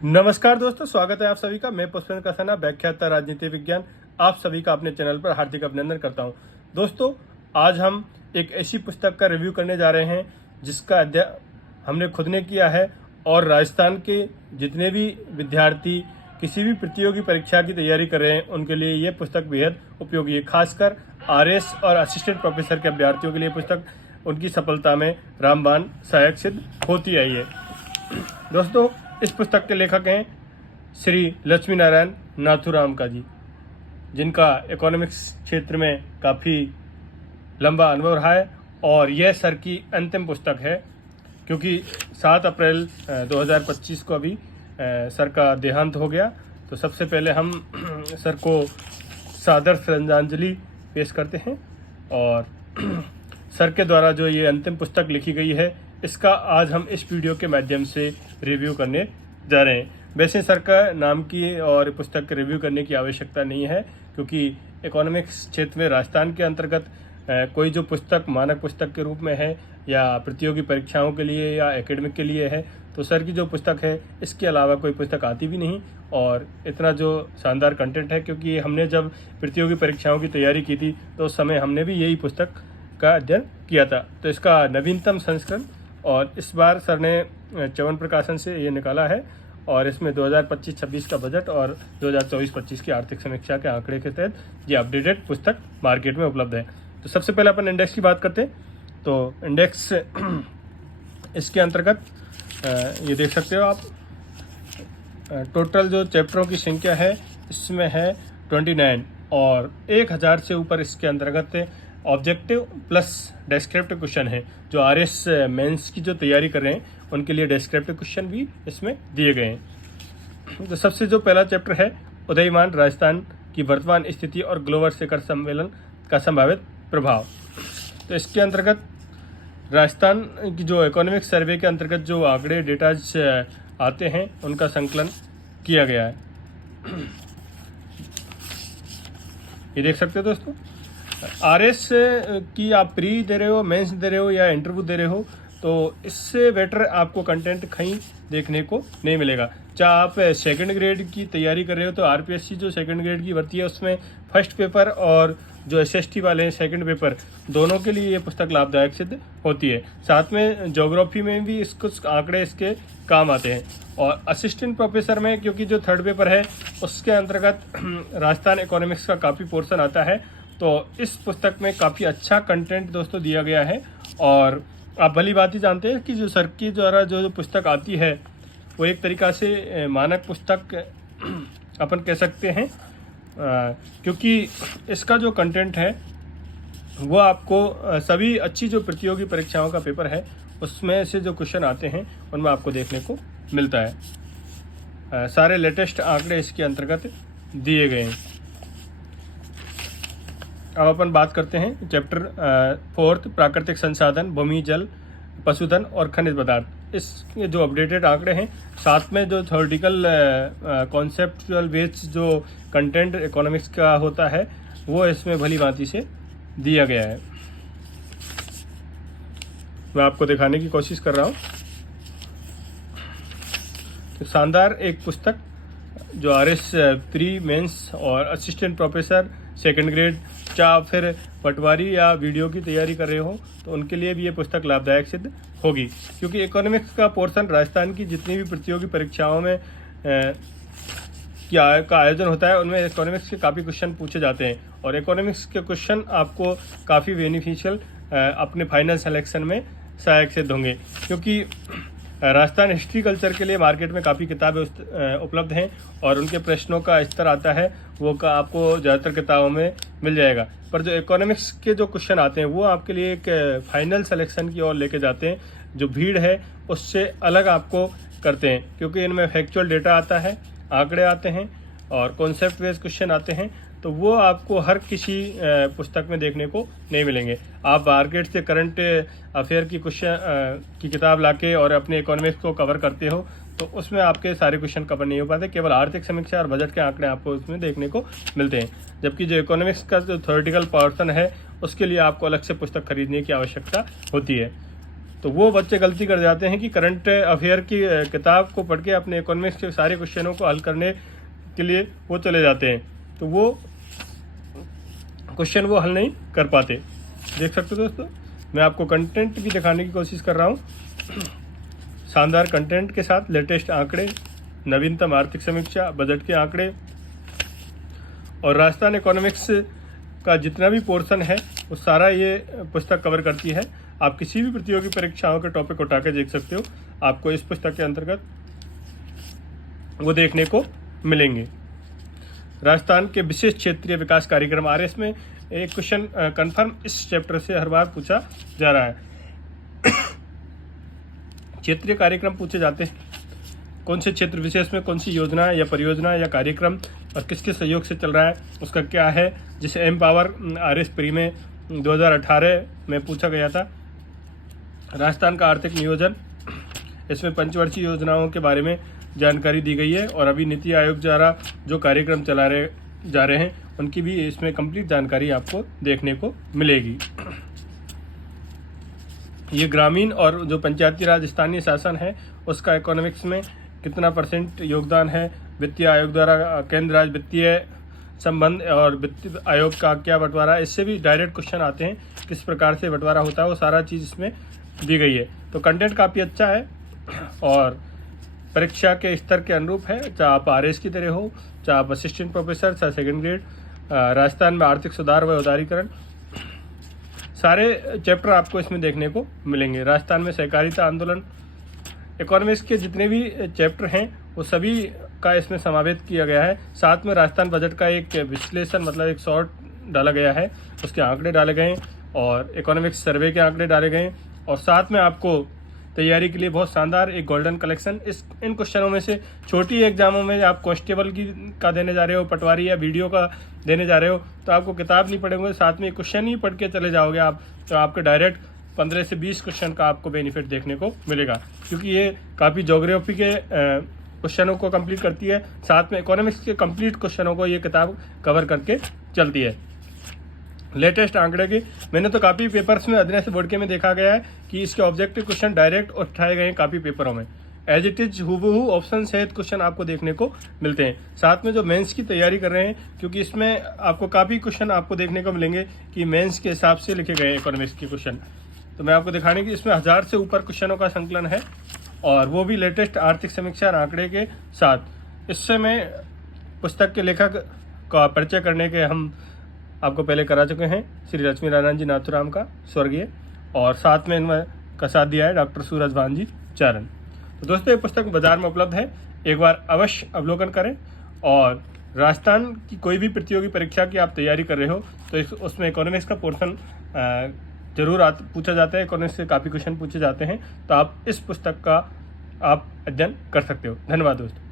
नमस्कार दोस्तों, स्वागत है आप सभी का। मैं पुष्पेंद्र कसाना, व्याख्याता राजनीति विज्ञान, आप सभी का अपने चैनल पर हार्दिक अभिनंदन करता हूं। दोस्तों, आज हम एक ऐसी पुस्तक का रिव्यू करने जा रहे हैं जिसका अध्ययन हमने खुद ने किया है और राजस्थान के जितने भी विद्यार्थी किसी भी प्रतियोगी परीक्षा की तैयारी कर रहे हैं उनके लिए ये पुस्तक बेहद उपयोगी है। खासकर आरएस और असिस्टेंट प्रोफेसर के अभ्यर्थियों के लिए पुस्तक उनकी सफलता में रामबाण सहायक सिद्ध होती आई है। दोस्तों, इस पुस्तक के लेखक हैं श्री लक्ष्मी नारायण नाथुराम का जी, जिनका इकोनॉमिक्स क्षेत्र में काफ़ी लंबा अनुभव रहा है और यह सर की अंतिम पुस्तक है, क्योंकि 7 अप्रैल 2025 को अभी सर का देहांत हो गया। तो सबसे पहले हम सर को सादर श्रद्धांजलि पेश करते हैं और सर के द्वारा जो ये अंतिम पुस्तक लिखी गई है इसका आज हम इस वीडियो के माध्यम से रिव्यू करने जा रहे हैं। वैसे सर का नाम की और पुस्तक रिव्यू करने की आवश्यकता नहीं है, क्योंकि इकोनॉमिक्स क्षेत्र में राजस्थान के अंतर्गत कोई जो पुस्तक मानक पुस्तक के रूप में है या प्रतियोगी परीक्षाओं के लिए या एकेडमिक के लिए है, तो सर की जो पुस्तक है इसके अलावा कोई पुस्तक आती भी नहीं। और इतना जो शानदार कंटेंट है, क्योंकि हमने जब प्रतियोगी परीक्षाओं की तैयारी की थी तो उस समय हमने भी यही पुस्तक का अध्ययन किया था। तो इसका नवीनतम संस्करण और इस बार सर ने च्यवन प्रकाशन से ये निकाला है और इसमें 2025-26 का बजट और 2024-25 की आर्थिक समीक्षा के आंकड़े के तहत ये अपडेटेड पुस्तक मार्केट में उपलब्ध है। तो सबसे पहले अपन इंडेक्स की बात करते हैं। तो इंडेक्स इसके अंतर्गत ये देख सकते हो आप, टोटल जो चैप्टरों की संख्या है इसमें है 29 और 1000 से ऊपर इसके अंतर्गत ऑब्जेक्टिव प्लस डेस्क्रिप्टिव क्वेश्चन है। जो आरएस मेंस की जो तैयारी कर रहे हैं उनके लिए डेस्क्रिप्टिव क्वेश्चन भी इसमें दिए गए हैं। तो सबसे जो पहला चैप्टर है, उदयमान राजस्थान की वर्तमान स्थिति और ग्लोबल शिखर सम्मेलन का संभावित प्रभाव। तो इसके अंतर्गत राजस्थान की जो इकोनॉमिक सर्वे के अंतर्गत जो आंकड़े डेटाज आते हैं उनका संकलन किया गया है। ये देख सकते हो दोस्तों, आरएस की आप प्री दे रहे हो, मेंस दे रहे हो या इंटरव्यू दे रहे हो, तो इससे बेटर आपको कंटेंट कहीं देखने को नहीं मिलेगा। चाहे आप सेकंड ग्रेड की तैयारी कर रहे हो तो आरपीएससी जो सेकंड ग्रेड की भर्ती है उसमें फर्स्ट पेपर और जो एसएसटी वाले हैं सेकंड पेपर, दोनों के लिए ये पुस्तक लाभदायक सिद्ध होती है। साथ में ज्योग्राफी में भी कुछ आंकड़े इसके काम आते हैं। और असिस्टेंट प्रोफेसर में, क्योंकि जो थर्ड पेपर है उसके अंतर्गत राजस्थान इकोनॉमिक्स का काफ़ी पोर्शन आता है, तो इस पुस्तक में काफ़ी अच्छा कंटेंट दोस्तों दिया गया है। और आप भली बात ही जानते हैं कि जो सर की द्वारा जो पुस्तक आती है वो एक तरीक़ा से मानक पुस्तक अपन कह सकते हैं, क्योंकि इसका जो कंटेंट है वो आपको सभी अच्छी जो प्रतियोगी परीक्षाओं का पेपर है उसमें से जो क्वेश्चन आते हैं उनमें आपको देखने को मिलता है। सारे लेटेस्ट आंकड़े इसके अंतर्गत दिए गए हैं। अब अपन बात करते हैं चैप्टर 4, प्राकृतिक संसाधन, भूमि, जल, पशुधन और खनिज पदार्थ। इसके जो अपडेटेड आंकड़े हैं, साथ में जो थ्योरेटिकल कॉन्सेप्चुअल बेस्ड जो कंटेंट इकोनॉमिक्स का होता है वो इसमें भली भांति से दिया गया है। मैं आपको दिखाने की कोशिश कर रहा हूँ। तो शानदार एक पुस्तक जो आरएस प्री, मेंस और असिस्टेंट प्रोफेसर सेकंड ग्रेड, चाहे फिर पटवारी या वीडियो की तैयारी कर रहे हो तो उनके लिए भी ये पुस्तक लाभदायक सिद्ध होगी, क्योंकि इकोनॉमिक्स का पोर्शन राजस्थान की जितनी भी प्रतियोगी परीक्षाओं में का आयोजन होता है उनमें इकोनॉमिक्स के काफ़ी क्वेश्चन पूछे जाते हैं और इकोनॉमिक्स के क्वेश्चन आपको काफ़ी बेनिफिशियल अपने फाइनल सिलेक्शन में सहायक सिद्ध होंगे, क्योंकि राजस्थान हिस्ट्री कल्चर के लिए मार्केट में काफ़ी किताबें उपलब्ध हैं और उनके प्रश्नों का स्तर आता है वो का आपको ज़्यादातर किताबों में मिल जाएगा। पर जो इकोनॉमिक्स के जो क्वेश्चन आते हैं वो आपके लिए एक फाइनल सिलेक्शन की ओर लेके जाते हैं, जो भीड़ है उससे अलग आपको करते हैं, क्योंकि इनमें फैक्चुअल डेटा आता है, आंकड़े आते हैं और कॉन्सेप्ट बेस्ड क्वेश्चन आते हैं। तो वो आपको हर किसी पुस्तक में देखने को नहीं मिलेंगे। आप मार्केट से करंट अफेयर की क्वेश्चन की किताब लाके और अपने इकोनॉमिक्स को कवर करते हो तो उसमें आपके सारे क्वेश्चन कवर नहीं हो पाते, केवल आर्थिक समीक्षा और बजट के आंकड़े आपको उसमें देखने को मिलते हैं। जबकि जो इकोनॉमिक्स का जो थ्योरेटिकल पोर्शन है उसके लिए आपको अलग से पुस्तक खरीदने की आवश्यकता होती है। तो वो बच्चे गलती कर जाते हैं कि करंट अफेयर की किताब को पढ़ के अपने इकोनॉमिक्स के सारे क्वेश्चनों को हल करने के लिए वो चले जाते हैं, तो वो क्वेश्चन वो हल नहीं कर पाते। देख सकते हो दोस्तों, मैं आपको कंटेंट भी दिखाने की कोशिश कर रहा हूँ, शानदार कंटेंट के साथ लेटेस्ट आंकड़े, नवीनतम आर्थिक समीक्षा, बजट के आंकड़े और राजस्थान इकोनॉमिक्स का जितना भी पोर्शन है वो सारा ये पुस्तक कवर करती है। आप किसी भी प्रतियोगी परीक्षाओं के टॉपिक उठा के देख सकते हो, आपको इस पुस्तक के अंतर्गत वो देखने को मिलेंगे। राजस्थान के विशेष क्षेत्रीय विकास कार्यक्रम RS में एक क्वेश्चन कंफर्म इस चैप्टर से हर बार पूछा जा रहा है। क्षेत्रीय कार्यक्रम पूछे जाते हैं, कौन से क्षेत्र विशेष में कौन सी योजना या परियोजना या कार्यक्रम और किसके सहयोग से चल रहा है, उसका क्या है। जैसे एमपावर RS प्री में 2018 में पूछा गया था। राजस्थान का आर्थिक नियोजन, इसमें पंचवर्षीय योजनाओं के बारे में जानकारी दी गई है और अभी नीति आयोग द्वारा जो कार्यक्रम जा रहे हैं उनकी भी इसमें कंप्लीट जानकारी आपको देखने को मिलेगी। ये ग्रामीण और जो पंचायती राज स्थानीय शासन है उसका इकोनॉमिक्स में कितना % योगदान है, वित्तीय आयोग द्वारा केंद्र राज्य वित्तीय संबंध और वित्तीय आयोग का क्या बंटवारा, इससे भी डायरेक्ट क्वेश्चन आते हैं, किस प्रकार से बंटवारा होता है, वो सारा चीज़ इसमें दी गई है। तो कंटेंट काफ़ी अच्छा है और परीक्षा के स्तर के अनुरूप है, चाहे आप RS की तरह हो, चाहे आप असिस्टेंट प्रोफेसर, चाहे सेकेंड ग्रेड। राजस्थान में आर्थिक सुधार व उदारीकरण, सारे चैप्टर आपको इसमें देखने को मिलेंगे। राजस्थान में सहकारिता आंदोलन, इकोनॉमिक्स के जितने भी चैप्टर हैं वो सभी का इसमें समावेश किया गया है। साथ में राजस्थान बजट का एक विश्लेषण, मतलब एक शॉर्ट डाला गया है, उसके आंकड़े डाले गए और इकोनॉमिक्स सर्वे के आंकड़े डाले गए और साथ में आपको तैयारी के लिए बहुत शानदार एक गोल्डन कलेक्शन, इन क्वेश्चनों में से छोटी एग्जामों में आप कांस्टेबल का देने जा रहे हो, पटवारी या वीडियो का देने जा रहे हो, तो आपको किताब नहीं पढ़ेंगे, साथ में क्वेश्चन ही पढ़ के चले जाओगे आप, तो आपके डायरेक्ट 15 से 20 क्वेश्चन का आपको बेनिफिट देखने को मिलेगा, क्योंकि ये काफ़ी ज्योग्राफी के क्वेश्चनों को कंप्लीट करती है। साथ में इकोनॉमिक्स के कंप्लीट क्वेश्चनों को ये किताब कवर करके चलती है। लेटेस्ट आंकड़े की मैंने तो काफ़ी पेपर्स में अध्ययन से बोर्ड के में देखा गया है कि इसके ऑब्जेक्टिव क्वेश्चन डायरेक्ट उठाए गए हैं काफ़ी पेपरों में, एज इट इज हूबहू ऑप्शन सहित क्वेश्चन आपको देखने को मिलते हैं। साथ में जो मेंस की तैयारी कर रहे हैं, क्योंकि इसमें आपको काफ़ी क्वेश्चन आपको देखने को मिलेंगे कि मेंस के हिसाब से लिखे गए इकोनॉमिक्स के क्वेश्चन, तो मैं आपको दिखाने की इसमें 1000 से ऊपर क्वेश्चनों का संकलन है और वो भी लेटेस्ट आर्थिक समीक्षा और आंकड़े के साथ। इससे मैं पुस्तक के लेखक का परिचय करने के हम आपको पहले करा चुके हैं, श्री लक्ष्मी नारायण जी नाथुराम का स्वर्गीय, और साथ में इनमें का साथ दिया है डॉक्टर सूरज भान जी चारण। तो दोस्तों ये पुस्तक बाजार में उपलब्ध है, एक बार अवश्य अवलोकन करें। और राजस्थान की कोई भी प्रतियोगी परीक्षा की आप तैयारी कर रहे हो तो उसमें इकोनॉमिक्स का पोर्शन जरूर पूछा जाता है, इकोनॉमिक्स से काफ़ी क्वेश्चन पूछे जाते हैं, तो आप इस पुस्तक का आप अध्ययन कर सकते हो। धन्यवाद दोस्तों।